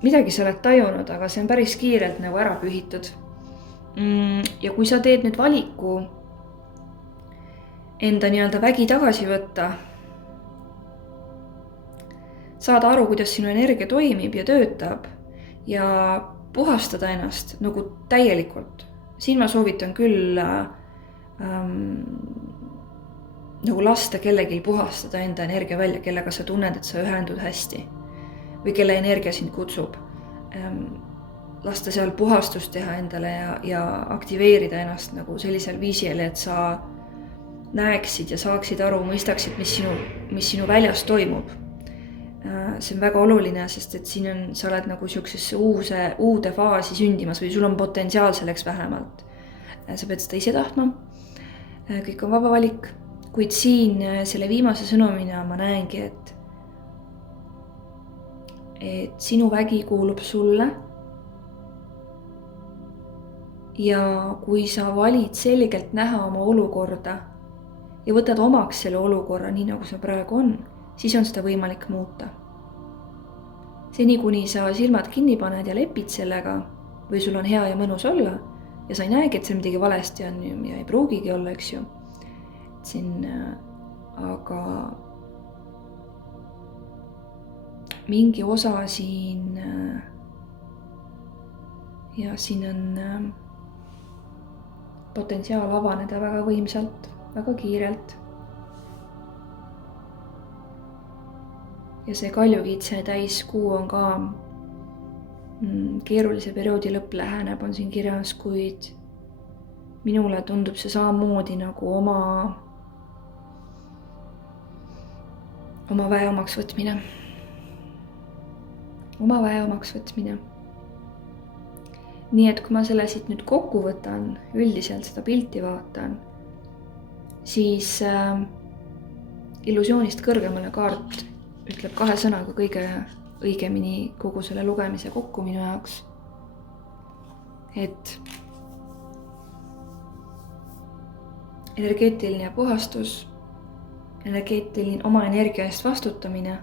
midagi sa oled tajunud, aga see on päris kiirelt nagu ära pühitud. Ja kui sa teed nüüd valiku enda nii-öelda vägi tagasi võtta, saada aru, kuidas sinu energia toimib ja töötab ja puhastada ennast nagu täielikult. Siin ma soovitan küll nagu lasta kellelgi puhastada enda energia välja, kellega sa tunned, et sa ühendud hästi või kelle energia sind kutsub. Lasta seal puhastust teha endale ja aktiveerida ennast nagu sellisel viisil, et sa näeksid ja saaksid aru, mõistaksid, mis sinu väljas toimub. See on väga oluline, sest et siin sa oled nagu siuksesse uude faasi sündimas või sul on potentsiaal selleks vähemalt. Sa pead seda ise tahtma. Kõik on vaba valik. Kuid siin selle viimase sõnumina ma näengi, et sinu vägi kuulub sulle. Ja kui sa valid selgelt näha oma olukorda ja võtad omaks selle olukorra nii, nagu see praegu on, siis on seda võimalik muuta. Seni, kuni sa silmad kinni paned ja lepid sellega või sul on hea ja mõnus olla ja sa ei näegi, et see midagi valesti on ja ei pruugigi olla, eks ju. Aga mingi osa siin on potentsiaal avaneda väga võimsalt, väga kiirelt. Ja see kaljukitse täiskuu on ka keerulise perioodi lõpp läheneb, on siin kirjas, kuid minule tundub see samamoodi nagu oma väe omaks võtmine. Oma väe omaks võtmine. Nii et kui ma selle siit nüüd kokku võtan, üldiselt seda pilti vaatan, siis illusioonist kõrgemale kaart ütleb 2 sõnaga kõige õigemini kogu selle lugemise kokku minu jaoks. Et energeetiline puhastus, energeetiline oma energia eest vastutamine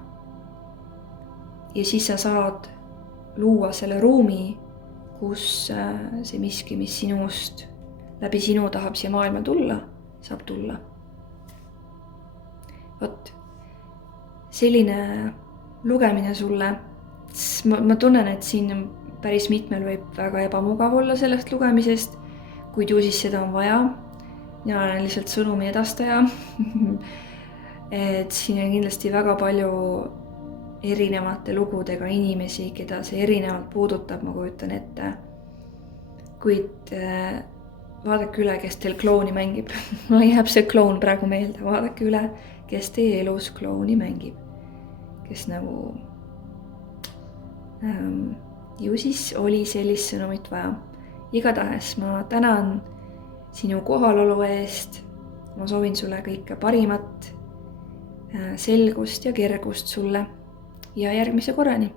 ja siis sa saad luua selle ruumi, kus see miski, mis sinust, läbi sinu tahab siia maailma tulla, saab tulla. Vot, selline lugemine sulle. Ma tunnen, et siin päris mitmel võib väga ebamugav olla sellest lugemisest, kuid ju siis seda on vaja. Mina olen lihtsalt sõnumi edastaja. Et siin on kindlasti väga palju erinevate lugudega inimesi, keda see erinevalt puudutab, ma kujutan ette. Kuid vaadake üle, kes teil klouni mängib. Mulle jääb see kloun praegu meelde. Vaadake üle, kes teie elus klouni mängib. Kes nagu ju siis oli sellist sõnumit vaja. Igatahes ma tänan sinu kohalolu eest. Ma soovin sulle kõike parimat, selgust ja kergust sulle. Ja järgmise korrani!